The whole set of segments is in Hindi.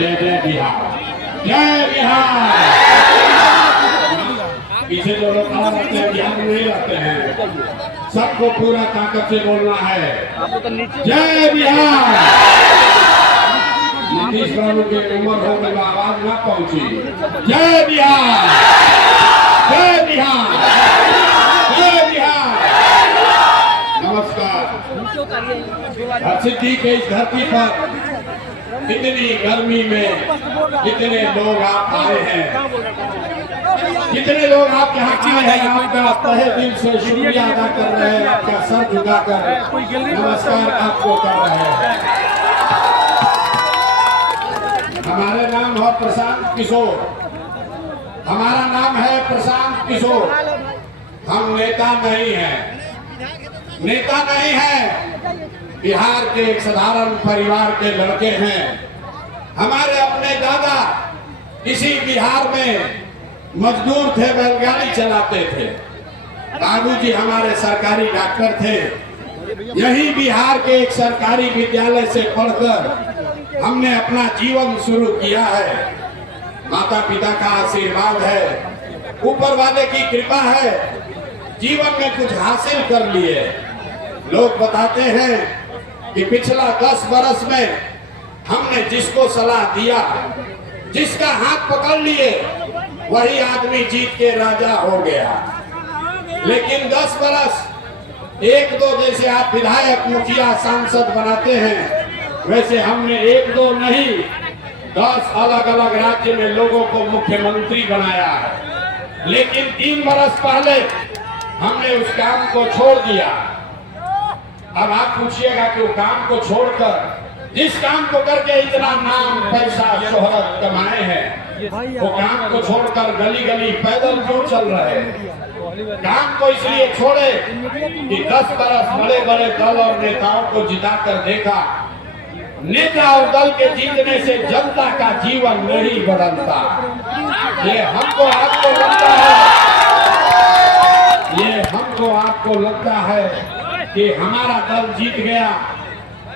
जय जय बिहार, जय बिहार। पीछे जो लोग खड़ा रहते हैं बिहार में नहीं रहते हैं, सबको पूरा ताकत से बोलना है जय बिहार। नीतीश प्रभु की उम्र हो गई, आवाज ना पहुंची। जय बिहार, जय बिहार, जय बिहार। नमस्कार। हरसिद्धि के इस धरती पर इतनी गर्मी में कितने लोग आप आए हैं, कितने लोग आप यहाँ आए हैं, आपका तहे दिल से शुक्रिया अदा कर रहे हैं, आपका सर झुकाकर नमस्कार आपको कर रहे हैं। हमारे नाम है प्रशांत किशोर, हमारा नाम है प्रशांत किशोर। हम नेता नहीं हैं, नेता नहीं है, बिहार के एक साधारण परिवार के लड़के हैं। हमारे अपने दादा इसी बिहार में मजदूर थे, बैलगाड़ी चलाते थे। बाबूजी हमारे सरकारी डॉक्टर थे। यही बिहार के एक सरकारी विद्यालय से पढ़कर हमने अपना जीवन शुरू किया है। माता पिता का आशीर्वाद है, ऊपर वाले की कृपा है, जीवन में कुछ हासिल कर लिए। लोग बताते हैं कि पिछला 10 बरस में हमने जिसको सलाह दिया, जिसका हाथ पकड़ लिए, वही आदमी जीत के राजा हो गया। लेकिन 10 बरस एक दो जैसे आप विधायक, मुखिया, सांसद बनाते हैं, वैसे हमने एक दो नहीं 10 अलग अलग राज्य में लोगों को मुख्यमंत्री बनाया है। लेकिन 3 बरस पहले हमने उस काम को छोड़ दिया। अब आप पूछिएगा कि वो काम को छोड़कर जिस काम को करके इतना नाम, पैसा, शोहरत कमाए हैं, वो काम को छोड़कर गली गली पैदल क्यों चल रहे हैं? काम को इसलिए छोड़े कि 10 बरस बड़े बड़े दल और नेताओं को जिताकर देखा, नेता और दल के जीतने से जनता का जीवन नहीं बदलता। ये हमको आपको लगता है, ये हमको आपको लगता है कि हमारा दल जीत गया,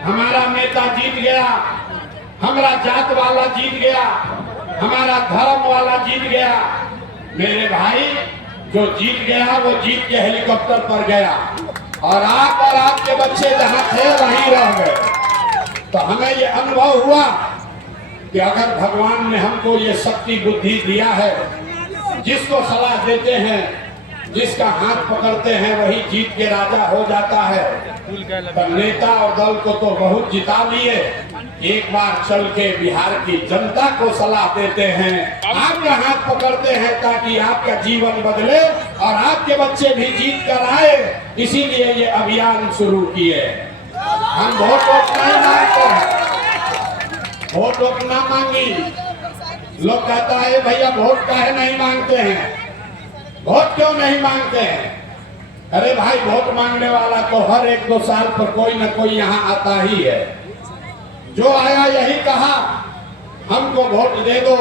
हमारा नेता जीत गया, हमारा जात वाला जीत गया, हमारा धर्म वाला जीत गया। मेरे भाई, जो जीत गया वो जीत के हेलीकॉप्टर पर गया और आप और आपके बच्चे जहां थे वहीं रह गए। तो हमें ये अनुभव हुआ कि अगर भगवान ने हमको ये शक्ति बुद्धि दिया है, जिसको सलाह देते हैं, जिसका हाथ पकड़ते हैं, वही जीत के राजा हो जाता है। तो नेता और दल को तो बहुत जिता लिए, एक बार चल के बिहार की जनता को सलाह देते हैं, आपका हाथ पकड़ते हैं ताकि आपका जीवन बदले और आपके बच्चे भी जीत कर आए। इसीलिए ये अभियान शुरू किए। हम वोट नहीं मांगते हैं, वोट ना मांगी। लोग कहता है भैया वोट काहे नहीं मांगते हैं, वोट क्यों नहीं मांगते हैं? अरे भाई, वोट मांगने वाला तो हर 1-2 साल पर कोई न कोई यहाँ आता ही है। जो आया यही कहा हमको वोट दे दो,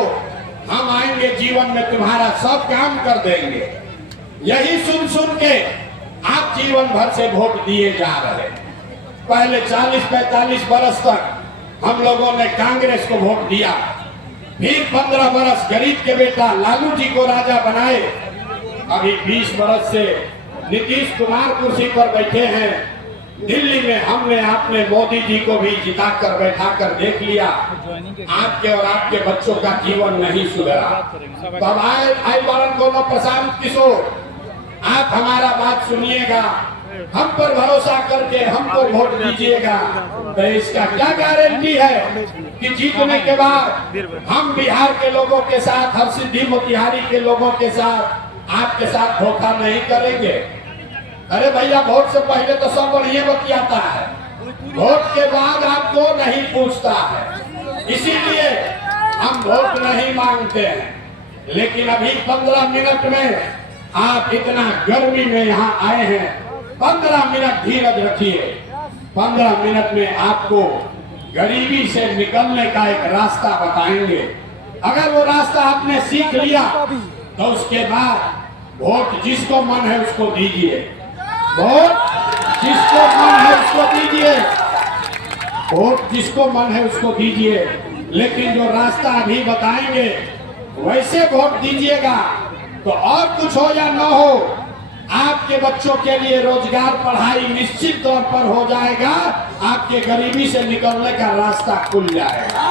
हम आएंगे जीवन में तुम्हारा सब काम कर देंगे। यही सुन सुन के आप जीवन भर से वोट दिए जा रहे। पहले 40-45 बरस तक हम लोगों ने कांग्रेस को वोट दिया, फिर 15 बरस गरीब के बेटा लालू जी को राजा बनाए। अभी 20 बरस से नीतीश कुमार कुर्सी पर बैठे हैं। दिल्ली में हमने आपने मोदी जी को भी जिताकर बैठाकर देख लिया, आपके और आपके बच्चों का जीवन नहीं सुधरा। तब आए बारन को प्रशांत किशोर, आप हमारा बात सुनिएगा, हम पर भरोसा करके हमको वोट दीजिएगा। तो इसका क्या गारंटी है कि जीतने के बाद हम बिहार के लोगों के साथ, हरसिद्धि मोतिहारी के लोगों के साथ, आपके साथ धोखा नहीं करेंगे। अरे भैया, वोट से पहले तो सब बढ़िया बतियाता है, वोट के बाद आपको नहीं पूछता है। इसीलिए हम वोट नहीं मांगते हैं। लेकिन अभी 15 मिनट में आप इतना गर्मी में यहाँ आए हैं, 15 मिनट धीरज रखिए। 15 मिनट में आपको गरीबी से निकलने का एक रास्ता बताएंगे। अगर वो रास्ता आपने सीख लिया तो उसके बाद वोट जिसको मन है उसको दीजिए, वोट जिसको मन है उसको दीजिए, वोट जिसको मन है उसको दीजिए। लेकिन जो रास्ता अभी बताएंगे वैसे वोट दीजिएगा तो और कुछ हो या न हो, आपके बच्चों के लिए रोजगार पढ़ाई निश्चित तौर पर हो जाएगा, आपके गरीबी से निकलने का रास्ता खुल जाएगा।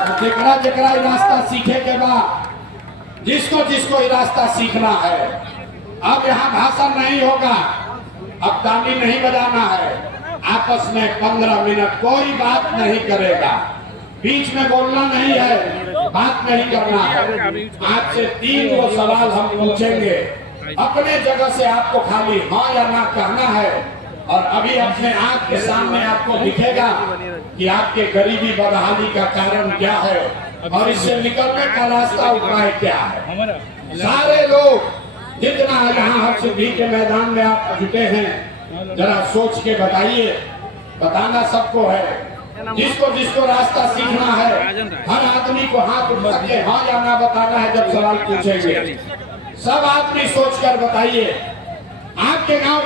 तो जकरा जकरा ये रास्ता सीखे के बाद जिसको जिसको ये रास्ता सीखना है, अब यहाँ भाषण नहीं होगा, अब ताली नहीं बजाना है, आपस में 15 मिनट कोई बात नहीं करेगा, बीच में बोलना नहीं है, बात नहीं करना है। आपसे 3 सवाल हम पूछेंगे, अपने जगह से आपको खाली हाँ या ना कहना है, और अभी अपने आंख के सामने आपको दिखेगा कि आपके गरीबी बदहाली का कारण क्या है और इससे निकलने का रास्ता उपाय क्या है। सारे लोग जितना यहाँ हर सिद्धि के मैदान में आप जुटे हैं, जरा सोच के बताइए, बताना सबको है, जिसको जिसको रास्ता सीखना है, हर आदमी को हाथ उठा के हाँ या ना बताना है। जब सवाल पूछेंगे सब आदमी सोचकर बताइए, आपके गांव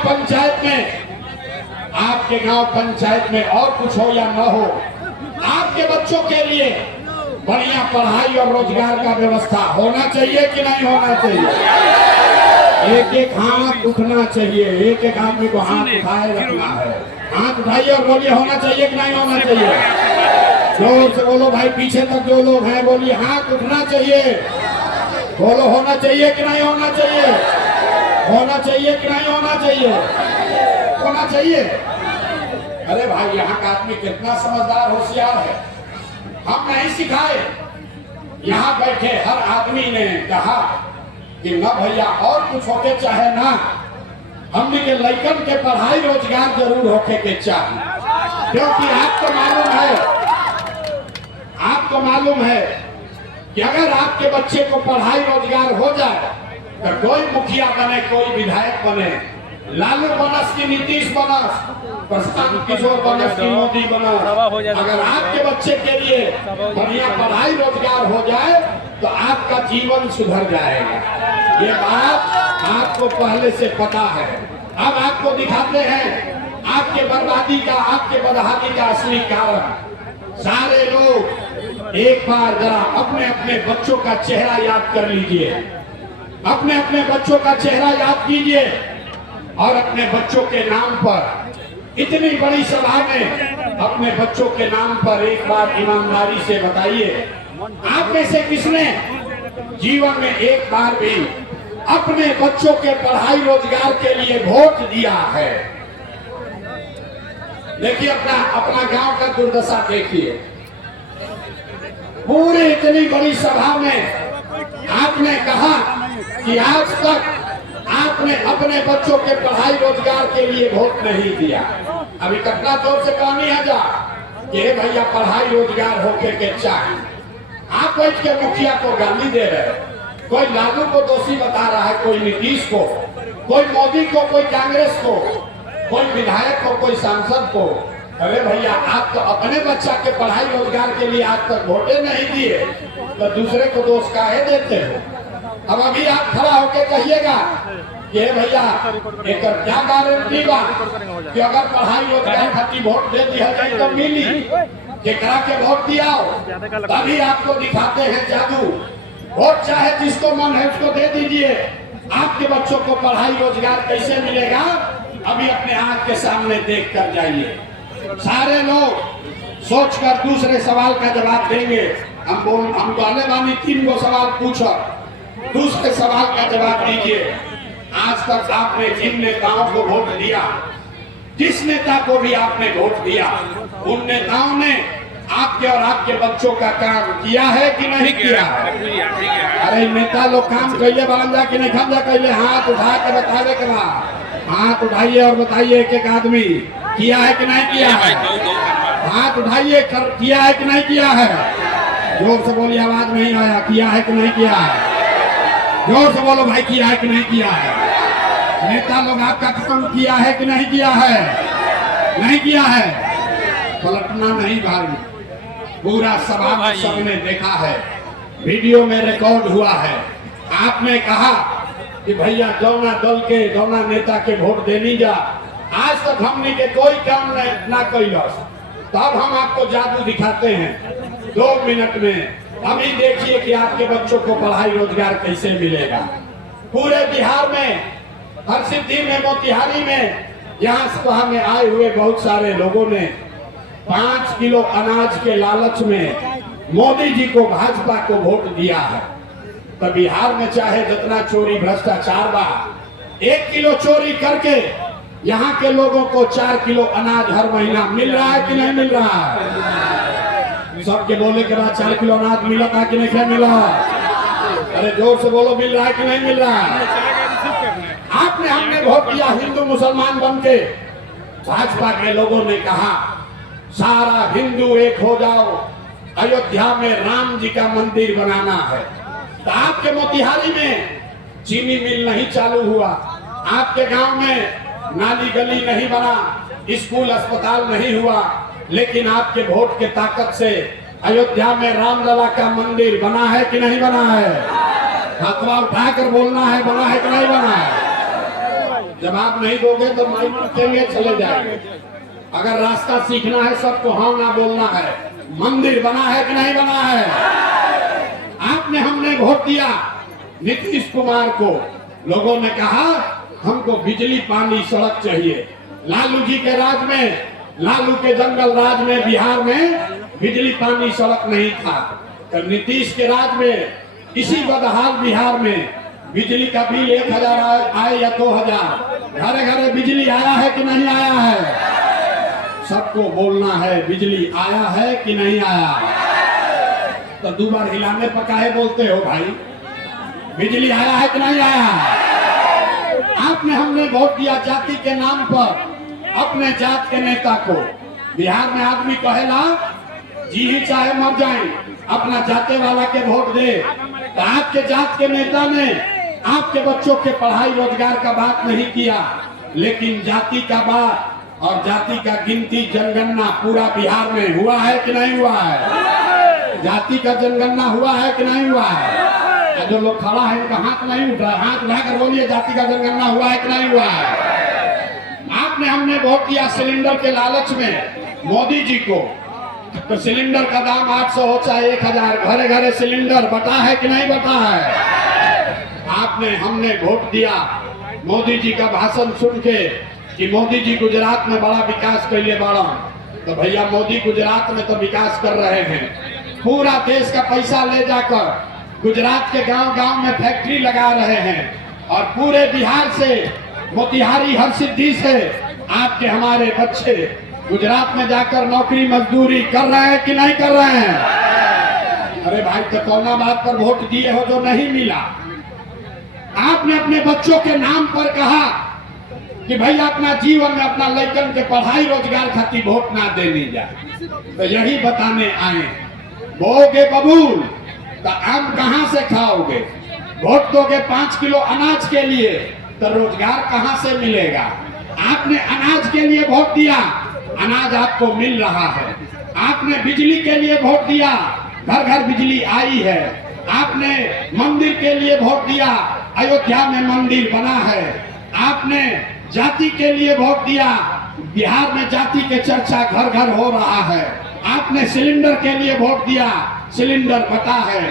पंचायत में और कुछ हो या न हो, आपके बच्चों के लिए बढ़िया पढ़ाई और रोजगार का व्यवस्था होना चाहिए कि नहीं होना चाहिए। एक एक हाथ उठना चाहिए, एक एक आदमी को हाथ उठाए रखना है। हाथ उठाइए और बोलिए होना चाहिए कि नहीं होना चाहिए। जोर से बोलो भाई, पीछे तक जो लोग हैं बोलिए हाथ उठना चाहिए। बोलो होना चाहिए कि नहीं होना चाहिए, होना चाहिए कि नहीं होना चाहिए, होना चाहिए। अरे भाई यहाँ का आदमी कितना समझदार होशियार है, हम नहीं सिखाए, यहाँ बैठे हर आदमी ने कहा कि न भैया और कुछ होके चाहे ना, हमने के लड़कन के पढ़ाई रोजगार जरूर होके के चाहिए। क्योंकि आपको मालूम है कि अगर आपके बच्चे को पढ़ाई रोजगार हो जाए तो कोई मुखिया बने, कोई विधायक बने, लालू बनस की नीतीश बनस, प्रशांत किशोर बनस की मोदी बनस, अगर आपके बच्चे के लिए बढ़िया पढ़ाई रोजगार हो जाए तो आपका जीवन सुधर जाएगा। ये बात आपको पहले से पता है। अब आपको दिखाते हैं आपके बर्बादी का, आपके बदहाली का असली कारण। सारे लोग एक बार जरा अपने अपने बच्चों का चेहरा याद कर लीजिए, अपने अपने बच्चों का चेहरा याद कीजिए और अपने बच्चों के नाम पर इतनी बड़ी सभा में अपने बच्चों के नाम पर एक बार ईमानदारी से बताइए, आप में से किसने जीवन में एक बार भी अपने बच्चों के पढ़ाई रोजगार के लिए वोट दिया है? देखिए अपना गांव का दुर्दशा देखिए। पूरी इतनी बड़ी सभा में आपने कहा कि आज तक आपने अपने बच्चों के पढ़ाई रोजगार के लिए वोट नहीं दिया। अभी कटना जोर से कहनी है जा कि भैया पढ़ाई रोजगार होके के चाहिए। आप बैठ के मुखिया को गाली दे रहे, कोई लालू को दोषी बता रहा है, कोई नीतीश को, कोई मोदी को, कोई कांग्रेस को, कोई विधायक को, कोई सांसद को। अरे भैया आप तो अपने बच्चा के पढ़ाई रोजगार के लिए आज तक वोटे नहीं दिए तो दूसरे को दोष काहे देते हो? अब अभी आप खड़ा होके कहिएगा कि भैया एक क्या गारंटी बा कि अगर पढ़ाई रोजगार खातिर वोट दे दिया जाए तो मिली, केकरा के वोट दिया तभी आपको दिखाते हैं जादू। वोट चाहे जिसको मन है उसको दे दीजिए। आपके बच्चों को पढ़ाई रोजगार कैसे मिलेगा अभी अपने आंख के सामने देख कर जाइए। सारे लोग सोचकर दूसरे सवाल का जवाब देंगे। हम पहले वाली 3 सवाल पूछो, दूसरे सवाल का जवाब दीजिए। आज तक आपने जिन नेताओं को वोट दिया, जिस नेता को भी आपने वोट दिया, उन नेताओं ने आपके और आपके बच्चों का काम किया है कि नहीं किया है? अरे नेता लोग काम कैले बांधा कि नहीं खाजा कैले? हाथ उठा के बतावे के बाद हाथ उठाइए और बताइए एक एक आदमी किया है कि नहीं किया है? हाथ उठाइए, किया है कि नहीं किया है? जोर से बोलिए, आवाज नहीं आया। किया है कि नहीं किया है? जोर से बोलो भाई, किया है कि नहीं किया है? नेता लोग आपका खत्म किया है कि नहीं किया है? नहीं किया है। पलटना नहीं भाई, पूरा सभा में सबने देखा है, वीडियो में रिकॉर्ड हुआ है। आपने कहा कि भैया दौना दल के दौना नेता के वोट देनी जा, आज तक हमने के कोई काम ना कैलस, तब हम आपको जादू दिखाते हैं। 2 मिनट में अभी देखिए कि आपके बच्चों को पढ़ाई रोजगार कैसे मिलेगा। पूरे बिहार में, हरसिद्धि में, मोतिहारी में, यहाँ सभा में आए हुए बहुत सारे लोगों ने 5 किलो अनाज के लालच में मोदी जी को, भाजपा को वोट दिया है। तो बिहार में चाहे जितना चोरी भ्रष्टाचार बा, 1 किलो चोरी करके यहाँ के लोगों को 4 किलो अनाज हर महीना मिल रहा है कि नहीं मिल रहा है? सबके बोले के बाद 4 किलो अनाज मिला था कि नहीं मिला? अरे जोर से बोलो, मिल रहा है कि नहीं मिल रहा है? आपने, हमने वोट दिया हिंदू मुसलमान बन के। भाजपा के लोगों ने कहा सारा हिंदू एक हो जाओ, अयोध्या में राम जी का मंदिर बनाना है। तो आपके मोतिहारी में चीनी मिल नहीं चालू हुआ, आपके गांव में नाली गली नहीं बना, स्कूल अस्पताल नहीं हुआ, लेकिन आपके वोट के ताकत से अयोध्या में रामलला का मंदिर बना है कि नहीं बना है? हाथवा उठाकर बोलना है, बना है कि नहीं बना है? जब आप नहीं दोगे तो माइक रखेंगे, चले जाएंगे। अगर रास्ता सीखना है सबको हाँ ना बोलना है। मंदिर बना है कि नहीं बना है? आपने, हमने वोट दिया नीतीश कुमार को। लोगों ने कहा हमको बिजली पानी सड़क चाहिए। लालू जी के राज में, लालू के जंगल राज में बिहार में बिजली पानी सड़क नहीं था। तो नीतीश के राज में इसी बदहाल बिहार में बिजली का बिल 1000 आए या 2000, घरे घरे बिजली आया है कि नहीं आया है? सबको बोलना है बिजली आया है कि नहीं आया? तो 2 बार हिलाने पर काहे बोलते हो भाई? बिजली आया है कि नहीं आया? आपने, हमने वोट दिया जाति के नाम पर अपने जात के नेता को। बिहार में आदमी कहेला जी ही चाहे मर जाए, अपना जाते वाला के वोट दे। तो आपके जात के नेता ने आपके बच्चों के पढ़ाई रोजगार का बात नहीं किया, लेकिन जाति का बात और जाति का गिनती जनगणना पूरा बिहार में हुआ है कि नहीं हुआ है? जाति का जनगणना हुआ है कि नहीं हुआ है? जो लोग खड़ा है उनका हाथ नहीं उठ रहा, हाथ उठाकर बोलिए जाति का जनगणना हुआ है कि नहीं हुआ है? आपने, हमने वोट दिया सिलेंडर के लालच में मोदी जी को। तो सिलेंडर का दाम 800 हो चाहे 1000, घरे घरे सिलेंडर बटा है कि नहीं बटा है? आपने, हमने वोट दिया मोदी जी का भाषण सुन के कि मोदी जी गुजरात में बड़ा विकास कर लिए बड़ा। तो भैया मोदी गुजरात में तो विकास कर रहे हैं, पूरा देश का पैसा ले जाकर गुजरात के गांव गांव में फैक्ट्री लगा रहे हैं और पूरे बिहार से, मोतिहारी, हरसिद्धि से आपके हमारे बच्चे गुजरात में जाकर नौकरी मजदूरी कर रहे हैं कि नहीं कर रहे हैं? अरे भाई, तो कौना बात पर वोट दिए हो जो नहीं मिला? आपने अपने बच्चों के नाम पर कहा कि भैया अपना जीवन में अपना लड़कन के पढ़ाई रोजगार खातिर वोट ना देने जाए। तो यही बताने आए, बोगे बबूल तो आम कहां से खाओगे? वोट दोगे 5 किलो अनाज के लिए तो रोजगार कहां से मिलेगा? आपने अनाज के लिए वोट दिया, अनाज आपको मिल रहा है। आपने बिजली के लिए वोट दिया, घर घर बिजली आई है। आपने मंदिर के लिए वोट दिया, अयोध्या में मंदिर बना है। आपने जाति के लिए वोट दिया, बिहार में जाति के चर्चा घर घर हो रहा है। आपने सिलेंडर के लिए वोट दिया, सिलेंडर बटा है।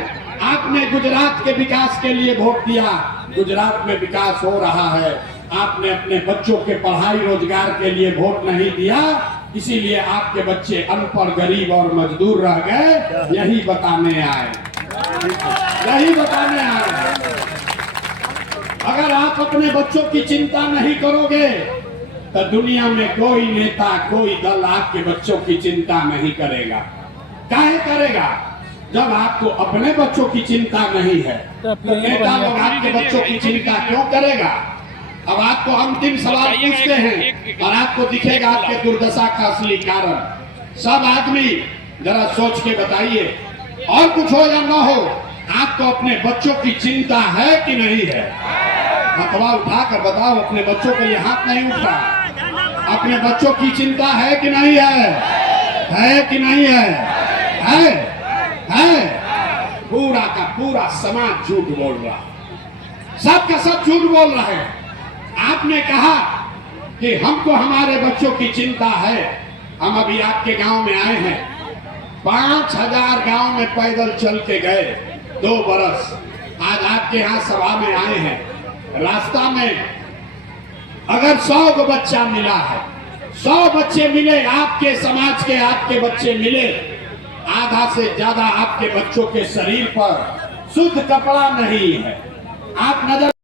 आपने गुजरात के विकास के लिए वोट दिया, गुजरात में विकास हो रहा है। आपने अपने बच्चों के पढ़ाई रोजगार के लिए वोट नहीं दिया, इसीलिए आपके बच्चे अनपढ़, गरीब और मजदूर रह गए। यही बताने आए, यही बताने आए। अगर आप अपने बच्चों की चिंता नहीं करोगे तो दुनिया में कोई नेता, कोई दल आपके बच्चों की चिंता नहीं करेगा। काहे करेगा? जब आपको अपने बच्चों की चिंता नहीं है तो नेता लोग आपके बच्चों की चिंता क्यों करेगा? अब आपको अंतिम सवाल पूछते हैं और आपको दिखेगा आपके दुर्दशा का असली कारण। सब आदमी जरा सोच के बताइए, और कुछ हो या ना हो, आपको अपने बच्चों की चिंता है कि नहीं है? हथवा उठाकर बताओ, अपने बच्चों के लिए हाथ नहीं उठा। अपने बच्चों की चिंता है कि नहीं है? है कि नहीं है? है। पूरा का पूरा समाज झूठ बोल रहा, सब का सब झूठ बोल रहा है। आपने कहा कि हमको हमारे बच्चों की चिंता है। हम अभी आपके गांव में आए हैं, 5000 गांव में पैदल चल के गए 2 बरस। आज आपके यहाँ सभा में आए हैं। रास्ता में अगर 100 को बच्चा मिला है, 100 बच्चे मिले, आपके समाज के आपके बच्चे मिले, आधा से ज्यादा आपके बच्चों के शरीर पर शुद्ध कपड़ा नहीं है। आप नजर